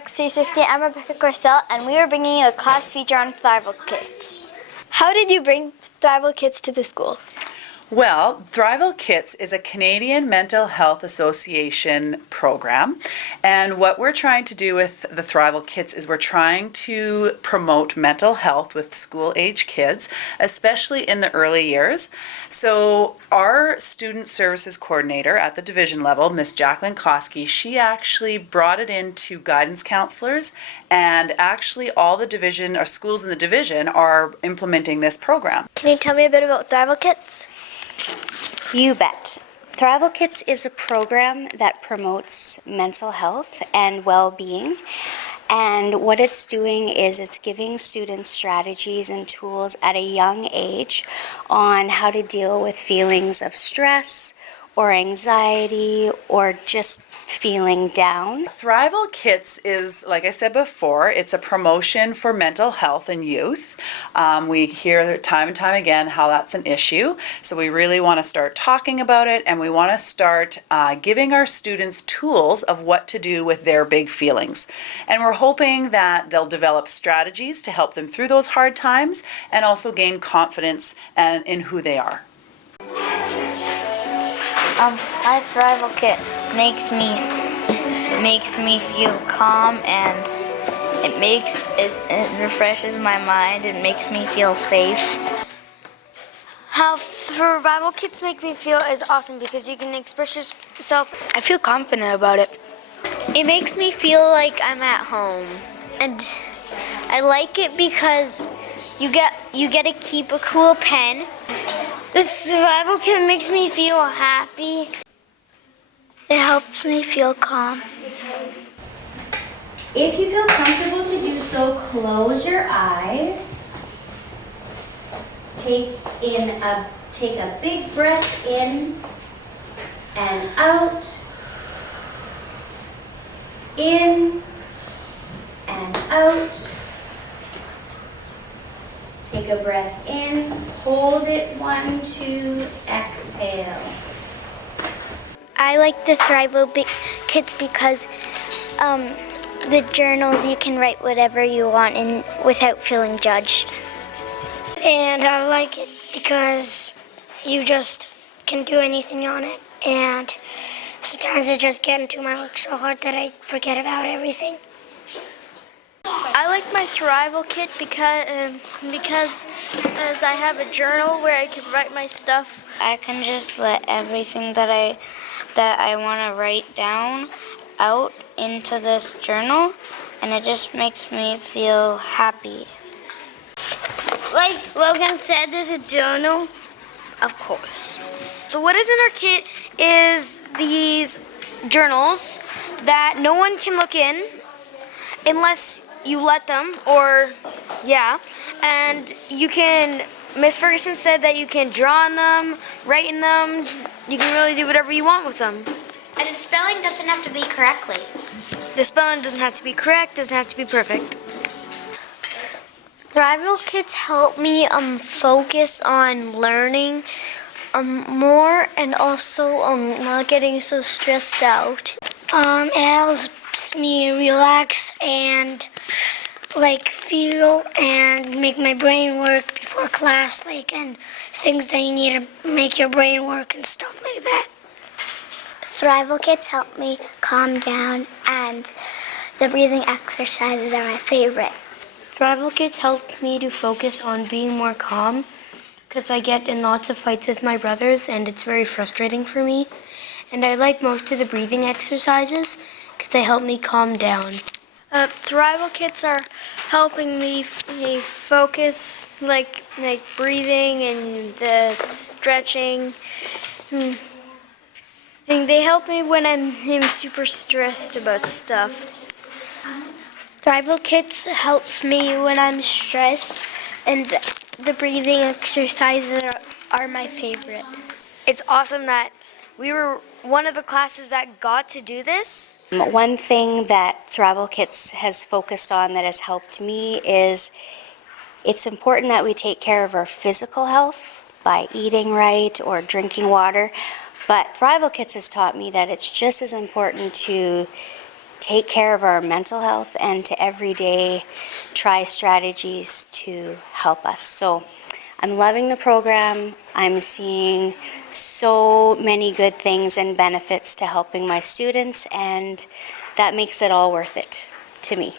Relax 360. I'm Rebecca Garcelle, and we are bringing you a class feature on Thrival Kits. How did you bring Thrival Kits to the school? Well, Thrival Kits is a Canadian Mental Health Association program, and what we're trying to do with the Thrival Kits is we're trying to promote mental health with school-age kids, especially in the early years. So our student services coordinator at the division level, Miss Jacqueline Koski, she actually brought it into guidance counselors, and actually all the division or schools in the division are implementing this program. Can you tell me a bit about Thrival Kits? You bet. Thrival Kits is a program that promotes mental health and well-being. And what it's doing is it's giving students strategies and tools at a young age on how to deal with feelings of stress or anxiety or just feeling down. Thrival Kits is, like I said before, it's a promotion for mental health in youth. We hear time and time again how that's an issue. So we really want to start talking about it, and we want to start giving our students tools of what to do with their big feelings. And we're hoping that they'll develop strategies to help them through those hard times and also gain confidence in who they are. My Thrival Kit makes me feel calm, and it refreshes my mind. It makes me feel safe. How Thrival Kits make me feel is awesome because you can express yourself. I feel confident about it. It makes me feel like I'm at home, and I like it because you get to keep a cool pen. The Thrival Kit makes me feel happy. It helps me feel calm. If you feel comfortable to do so, close your eyes. Take a big breath in and out. In and out. Take a breath in, hold it, 1, 2, exhale. I like the Thrival Kits because the journals, you can write whatever you want in without feeling judged. And I like it because you just can do anything on it, and sometimes I just get into my work so hard that I forget about everything. I like my Thrival Kit because I have a journal where I can write my stuff. I can just let everything that I want to write down out into this journal, and it just makes me feel happy. Like Logan said, there's a journal. Of course. So what is in our kit is these journals that no one can look in unless you let them, and you can, Miss Ferguson said that you can draw on them, write in them, you can really do whatever you want with them. And the spelling doesn't have to be correctly. The spelling doesn't have to be correct, doesn't have to be perfect. Thrival Kits help me focus on learning more, and also not getting so stressed out. It helps me relax and feel and make my brain work before class, and things that you need to make your brain work and stuff like that. Thrival Kits help me calm down, and the breathing exercises are my favorite. Thrival Kits helped me to focus on being more calm because I get in lots of fights with my brothers, and it's very frustrating for me. And I like most of the breathing exercises because they help me calm down. Thrival Kits are helping me focus, like breathing and the stretching. And they help me when I'm super stressed about stuff. Thrival Kits helps me when I'm stressed, and the breathing exercises are my favorite. It's awesome that we were one of the classes that got to do this. One thing that Thrival Kits has focused on that has helped me is it's important that we take care of our physical health by eating right or drinking water, but Thrival Kits has taught me that it's just as important to take care of our mental health and to every day try strategies to help us. So I'm loving the program. I'm seeing so many good things and benefits to helping my students, and that makes it all worth it to me.